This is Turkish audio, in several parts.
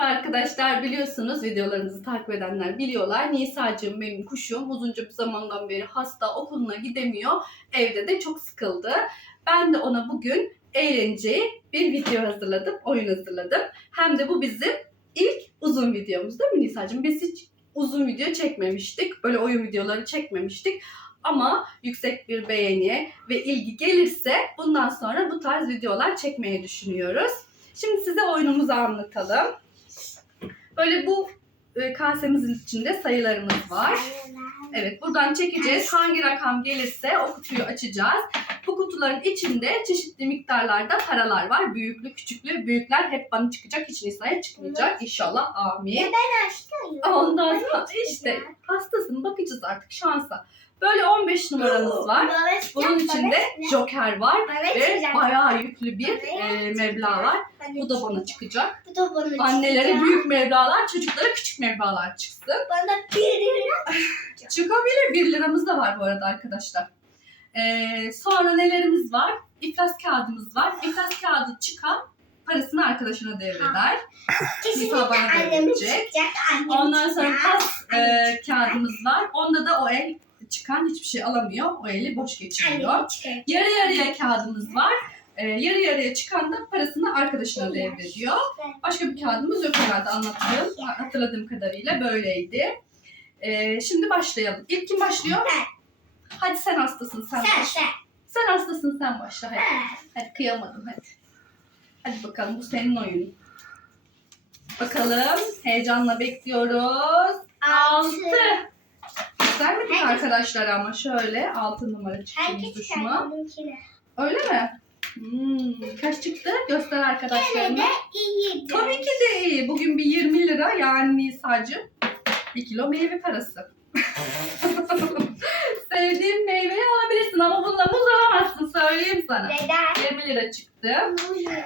Merhaba arkadaşlar biliyorsunuz videolarımızı takip edenler biliyorlar. Nisa'cığım benim kuşum uzunca bir zamandan beri hasta okuluna gidemiyor. Evde de çok sıkıldı. Ben de ona bugün eğlenceli bir video hazırladım, oyun hazırladım. Hem de bu bizim ilk uzun videomuz değil mi Nisa'cığım? Biz hiç uzun video çekmemiştik. Böyle oyun videoları çekmemiştik. Ama yüksek bir beğeni ve ilgi gelirse bundan sonra bu tarz videolar çekmeyi düşünüyoruz. Şimdi size oyunumuzu anlatalım. Böyle bu e, kasemizin içinde sayılarımız var. Evet buradan çekeceğiz. Hangi rakam gelirse o kutuyu açacağız. Bu kutuların içinde çeşitli miktarlarda paralar var. Büyüklü, küçüklü. Büyükler hep bana çıkacak. Hiç Nisa'ya çıkmayacak. İnşallah. Amin. Ondan sonra işte hastasın bakacağız artık şansa. Böyle 15 numaramız var. Bunun içinde joker var ve bayağı yüklü bir e, meblağ var. Bu da bana çıkacak. Bu da bana Annelere büyük meblağlar, çocuklara küçük meblağlar çıksın. Bana bir lira. Çıkabilir. 1 liramız da var bu arada arkadaşlar. Ee, sonra nelerimiz var? İflas kağıdımız var. İflas kağıdı çıkan parasını arkadaşına devreder. Kesinlikle bana annemin verecek. çıkacak. annemin Ondan sonra çıkacak, pas e, kağıdımız var. Onda da o el çıkan hiçbir şey alamıyor. O eli boş geçiriyor. Yarı yarıya kağıdımız var. Ee, yarı yarıya çıkan da parasını arkadaşına devrediyor. Başka bir kağıdımız yok herhalde anlattığım. Hatırladığım kadarıyla böyleydi. Ee, şimdi başlayalım. İlk kim başlıyor? Ben. Hadi sen hastasın sen Sen başla. sen. Sen hastasın sen başla hadi. Ben. Hadi kıyamadım hadi. Hadi bakalım bu senin oyunun. Bakalım heyecanla bekliyoruz. Altı. Altı. Göstermedik Herkes- arkadaşlar ama şöyle altı numara çıktı Herkes duşuma. kendininkine. Öyle mi? Hmm, kaç çıktı? Göster Gene arkadaşlarına. de iyiydi. Tabii ki de iyi. Bugün bir 20 lira yani Nisa'cığım. Bir kilo meyve parası. Sevdiğin meyveyi alabilirsin ama bununla muz alamazsın söyleyeyim sana. Neden? 20 lira çıktı. Yedi.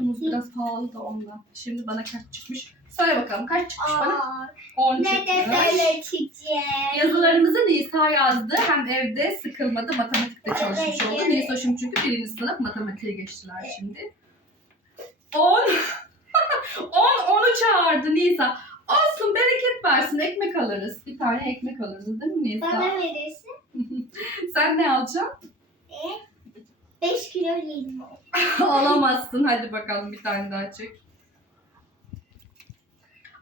Muz biraz pahalı da ondan. Şimdi bana kaç çıkmış? Söyle bakalım kaç çıkmış bana? Aa, 10 Ne de çıkmış. böyle çıkacak. Yazılarımızı Nisa yazdı. Hem evde sıkılmadı, matematikte çalışmış oldu. Nisa şimdi çünkü birinci sınıf matematiğe geçtiler şimdi. 10. 10, 10'u çağırdı Nisa. Olsun bereket versin ekmek alırız. Bir tane ekmek alırız değil mi Nisa? Bana verirsin. Sen ne alacaksın? E, 5 kilo limon. Alamazsın. Hadi bakalım bir tane daha çek.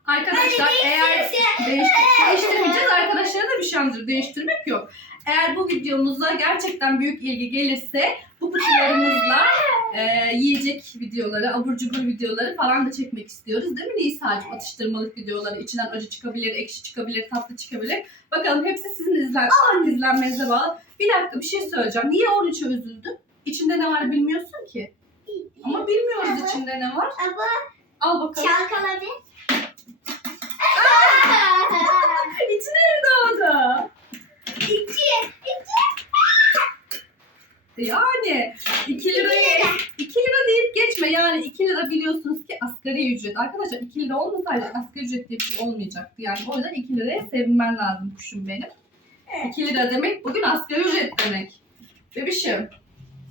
Arkadaşlar eğer değiştir, değiştirmeyeceğiz arkadaşlara da bir şey anlatır. Değiştirmek yok. Eğer bu videomuza gerçekten büyük ilgi gelirse bu kutularımızla e, yiyecek videoları, abur cubur videoları falan da çekmek istiyoruz. Değil mi Nisa'cığım? Atıştırmalık videoları. içinden acı çıkabilir, ekşi çıkabilir, tatlı çıkabilir. Bakalım hepsi sizin izlen izlenmenize bağlı. Bir dakika bir şey söyleyeceğim. Niye 13'e üzüldün? İçinde ne var bilmiyorsun ki. Ama bilmiyoruz içinde ne var. Ama Al bakalım. çalkala bir. İçine ne doğdu? İki. Yani 2 liraya 2 lira deyip geçme. Yani 2 lira biliyorsunuz ki asgari ücret. Arkadaşlar 2 lira olmasaydı asgari ücret diye bir şey olmayacaktı. Yani o yüzden 2 liraya sevinmen lazım kuşum benim. 2 lira demek bugün asgari ücret demek. Bebişim.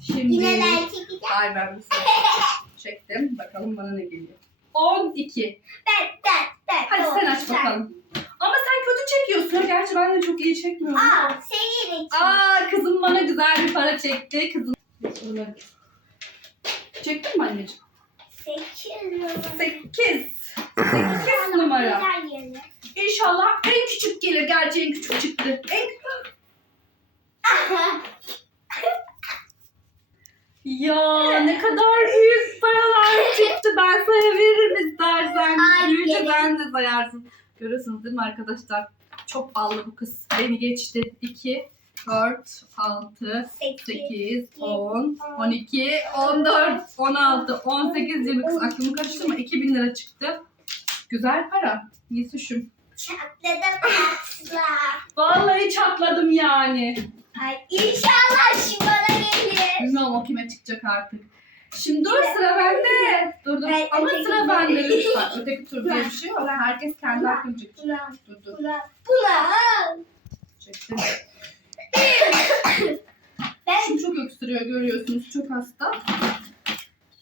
Şimdi Yine ben çekeceğim. Ay ben bir çektim. Bakalım bana ne geliyor. 12. Ben, ben, ben. Hadi sen aç bakalım. Ama sen kötü çekiyorsun. Gerçi ben de çok iyi çekmiyorum. Aa, senin için. Aa kızım bana güzel bir para çekti. Kızım. Çektin mi anneciğim? Sekiz numara. 8. 8 numara. İnşallah en küçük gelir. Gerçi en küçük çıktı. En... Ya ne kadar büyük paralar çıktı. Ben sayabilirim istersen. Ay, Büyüyünce ben de sayarsın. Görüyorsunuz değil mi arkadaşlar? Çok ballı bu kız. Beni geçti. 2, 4, 6, Sekiz. 8, 10, 12, 14, 16, 18, 20 kız aklımı karıştırma 2000 lira çıktı. Güzel para. Yusuş'um. Çatladım patla. Vallahi çatladım yani. Ay inşallah şu bana gelir. Bilmiyorum o kime çıkacak artık. Şimdi dur sıra bende. Dur dur. Ben Ama öteki- sıra bende lütfen. Öteki tur diye bir şey yok. Herkes kendi hakkını çekecek. Dur dur. buna, buna. Çektim ben... Şu çok öksürüyor görüyorsunuz. Çok hasta.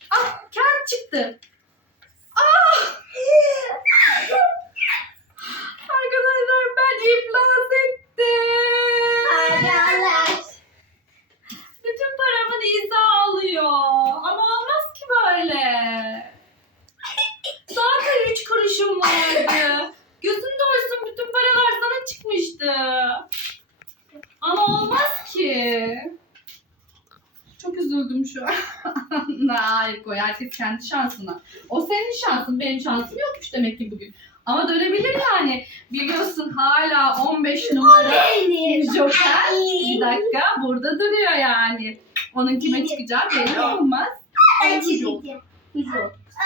Ah kağıt çıktı. Ah! Arkadaşlar ben iflas ettim. Arkadaşlar. Bütün paramı Nisa alıyor. Ama olmaz ki böyle. Zaten üç kuruşum vardı. Gözün doysun bütün paralar sana çıkmıştı. Ama olmaz ki. Çok üzüldüm şu an. Hayır koy herkes kendi şansına. O senin şansın benim şansım yokmuş demek ki bugün. Ama dönebilir yani. Biliyorsun hala 15 numara. Joker bir dakika burada duruyor yani. Onun kime çıkacağı belli olmaz. Ben.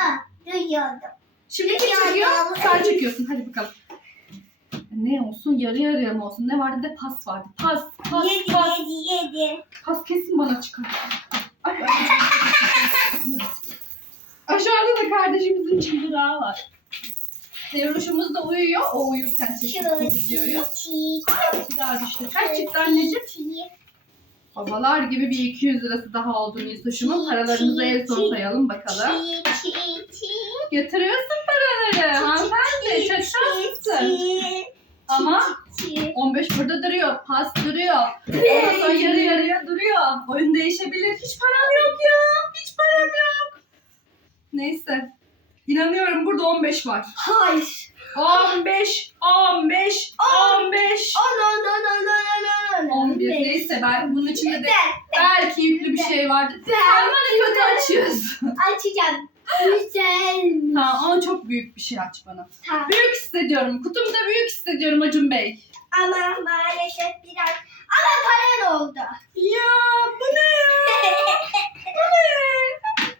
Aa, duyuyordum. Şimdi kim çekiyor? Sen çekiyorsun. Hadi bakalım. Ne olsun? Yarı yarıya mı olsun? Ne vardı? De pas vardı. Pas, pas, Yedi, pas. yedi, yedi. Pas kesin bana çıkar. Ay, ay. Aşağıda da kardeşimizin çıngırağı var. Devroşumuz da uyuyor. O uyurken videoyu. Bir daha düştü. Kaç çıktı anneciğim? Babalar gibi bir 200 lirası daha oldu Nisoş'umun. Paralarımızı en son sayalım bakalım. Götürüyorsun paraları hanımefendi. Çok şanslısın. Ama 15 burada duruyor. Pas duruyor. Ondan sonra yarı yarıya duruyor. Oyun değişebilir. Hiç param yok ya. Hiç param yok. Neyse. İnanıyorum burada 15 var. Hayır. 15, 15, 15. Ana, ana, ana, ana, ana. 11. Neyse ben bunun içinde de belki yüklü bir şey vardı. Sen bana kötü açıyorsun. açacağım. Güzel. Tamam ama çok büyük bir şey aç bana. Tamam. Büyük hissediyorum. Kutumda büyük hissediyorum Acun Bey. Ama maalesef biraz. Ama paran oldu. Ya bu ne ya? Bu ne?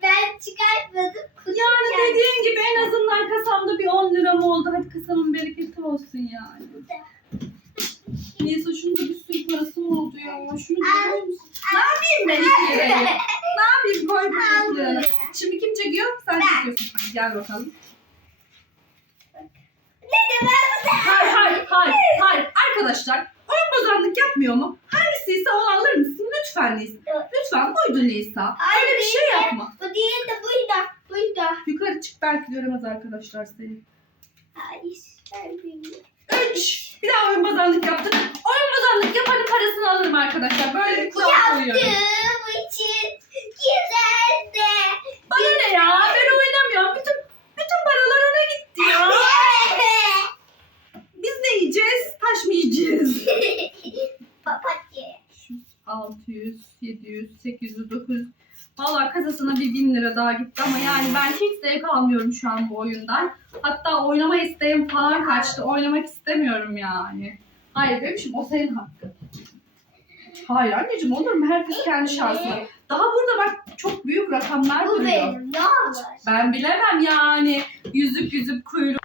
ben çıkartmadım. Yani dediğin gibi en azından kasamda bir 10 liram oldu. Hadi kasamın bereketi olsun yani. Neyse şunda bir sürü parası oldu ya. Şunu görüyor musun? Ne yapayım ben iki lirayı? Ne yapayım koy bu iki liranı. Şimdi kim çekiyor? Sen Ben. çekiyorsun. Hadi Gel bakalım. Ne de ben Hayır hayır hayır hayır. Arkadaşlar oyun bozanlık yapmıyor mu? Hangisiyse onu alır mısın? Lütfen Nisa. Lütfen buydu Nisa. Öyle bir şey yapma. Bu değil de buydu. Buydu. Yukarı çık belki göremez arkadaşlar seni. Hayır. Ben bilmiyorum. Üç. Bir daha oyun bozanlık yaptın. Oyun bozanlık yapanın parasını alırım arkadaşlar. Böyle bir kural koyuyorum. Yaptığım için güzeldi. Bana ne ya? Ben oynamıyorum. Bütün bütün paralar ona gitti ya. Biz ne yiyeceğiz? Taş mı yiyeceğiz? Papatya. 600, 700, 800, 900. Valla kasasına bir bin lira daha gitti ama yani ben hiç zevk almıyorum şu an bu oyundan. Hatta oynama isteğim falan kaçtı. Oynamak istemiyorum yani. Hayır bebişim o senin hakkın. Hayır anneciğim olur mu? Herkes kendi şansına. Daha burada bak çok büyük rakamlar Bu duruyor. benim. Ne olur. Ben bilemem yani. Yüzüp yüzüp kuyruk.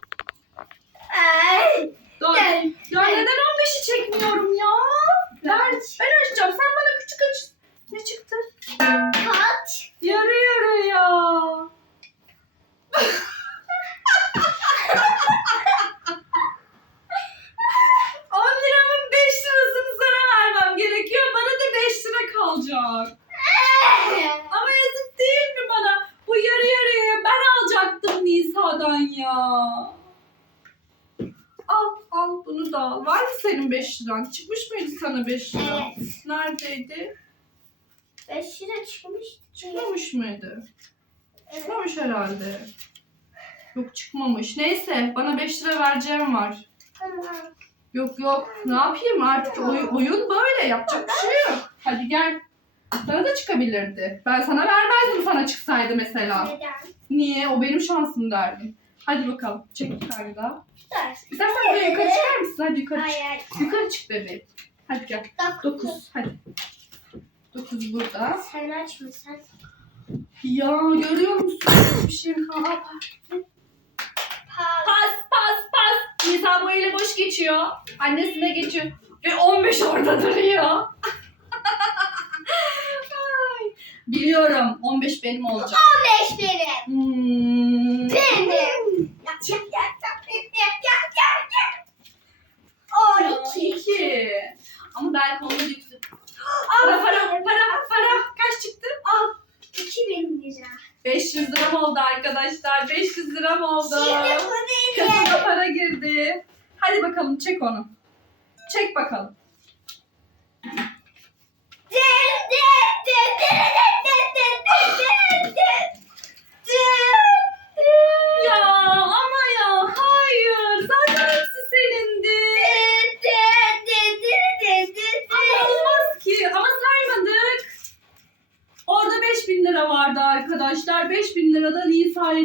Ay. Ben- Ya neden 15'i çekmiyorum ya? Ben, ben açacağım. Sen bana küçük aç. Ne çıktı? Kaç? Yarı yarı ya. On liramın 5 lirasını sana vermem gerekiyor. Bana da 5 lira kalacak. Ama yazık değil mi bana? Bu yarı yarıya ben alacaktım Nisa'dan ya. Al al bunu da al. Var mı senin 5 liran? Çıkmış mıydı sana 5 lira? Evet. Neredeydi? 5 lira çıkmış. Çıkmamış mıydı? Evet. Çıkmamış herhalde. Yok çıkmamış. Neyse bana 5 lira vereceğim var. Tamam. Yok yok ne yapayım artık oy- oyun böyle yapacak bir şey yok. Hadi gel. Sana da çıkabilirdi. Ben sana vermezdim sana çıksaydı mesela. Neden? Niye? O benim şansım derdim. Hadi bakalım. Çek bir tane daha. İstersen buraya yukarı çıkar mısın? Hadi yukarı çık. Hayır. Yukarı çık bebeğim. Hadi gel. Dokuz. 9. Hadi. 9 burada. Sen açma sen. Ya görüyor musun? Bir şey? Aa, Pas. Pas pas pas. Nisa boyuyla boş geçiyor. Annesine geçiyor. Ve 15 orada duruyor. Biliyorum 15 benim olacak. 15 benim. Hmm. 12. 12. Ama belki onda yüksek. Para para para para. Kaç çıktı? Al. 2000 lira. 500 liram oldu arkadaşlar. 500 liram oldu. Şimdi bu değil. Kasama para girdi. Hadi bakalım çek onu. Çek bakalım. Ya ama ya hayır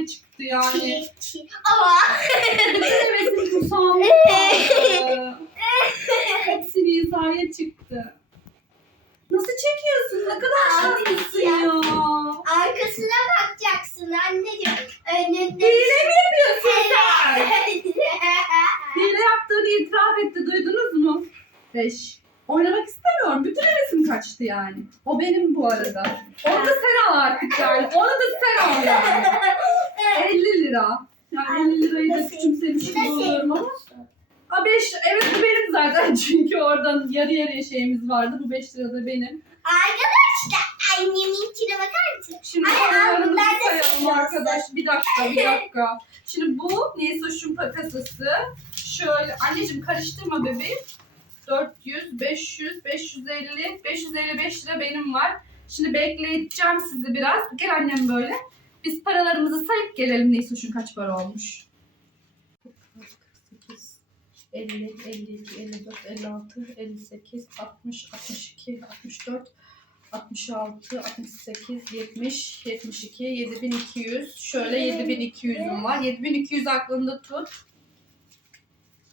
çıktı yani. Çi, çi. Ama. Bütün hevesim kursağımda kaldı. Hepsi Nisa'ya çıktı. Nasıl çekiyorsun? Ne kadar şanslısın ya. Arkasına bakacaksın anneciğim. Önünde. Hile mi yapıyorsun sen? Hile yaptığını itiraf etti. Duydunuz mu? Beş. Oynamak istemiyorum. Bütün hevesim kaçtı yani. O benim bu arada. Onu da sen al artık yani. Onu da sen al yani. 50 lira. Yani 50 lirayı da küçümsemiş oluyorum ama. Ha 5 evet bu benim zaten çünkü oradan yarı yarıya şeyimiz vardı. Bu 5 lira da benim. Arkadaşlar anneminkine bakar mısın? Şimdi paralarımızı sayalım arkadaş. Bir dakika bir dakika. Şimdi bu Nisoş'un pakasası. Şöyle anneciğim karıştırma bebeğim. 400, 500, 550, 555 lira benim var. Şimdi bekleteceğim sizi biraz. Gel annem böyle. Biz paralarımızı sayıp gelelim Nisoş'un kaç para olmuş. 48, 50, 52, 54, 56, 58, 60, 62, 64, 66, 68, 70, 72, 7200. Şöyle 7200'üm var. 7200 aklında tut.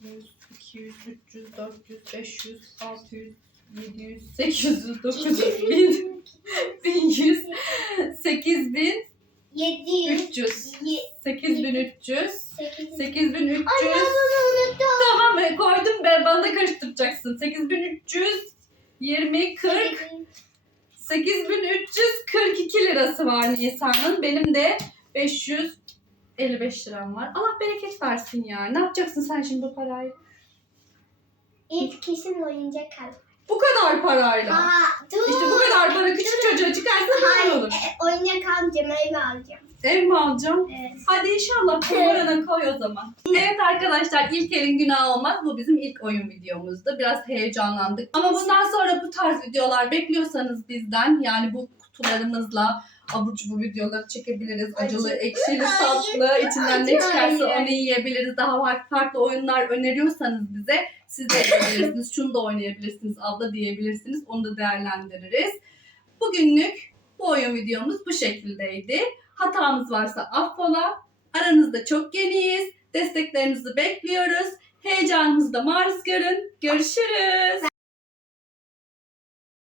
100, 200, 300, 400, 500, 600, 700, 800, 900, 1000, 1100, 8000, 700. 300. Ye- 8300, 800. 8300. Ay ben bunu unuttum. Tamam be, koydum be bana da karıştıracaksın. 8300, 20, 40, 8342 lirası var Nisan'ın. Benim de 555 liram var. Allah bereket versin ya. Ne yapacaksın sen şimdi bu parayı? İlk kesin oyuncak al. Bu kadar parayla. Aa, dur. İşte bu kadar para küçük çocuğa çıkarsa böyle Hayır, olur. e, oyuncak almayacağım, ev alacağım. Ev mi alacağım? Evet. Hadi inşallah numarana koy o zaman. Evet arkadaşlar ilk elin günahı olmaz. Bu bizim ilk oyun videomuzdu. Biraz heyecanlandık. Ama bundan sonra bu tarz videolar bekliyorsanız bizden yani bu kutularımızla abur cubur videoları çekebiliriz. Acılı, Acı. ekşili, tatlı. içinden ne çıkarsa onu yiyebiliriz. Daha farklı, farklı oyunlar öneriyorsanız bize siz de yapabilirsiniz. Şunu da oynayabilirsiniz. Abla diyebilirsiniz. Onu da değerlendiririz. Bugünlük bu oyun videomuz bu şekildeydi. Hatamız varsa affola. Aranızda çok yeniyiz. Desteklerinizi bekliyoruz. Heyecanınızda maruz görün. Görüşürüz.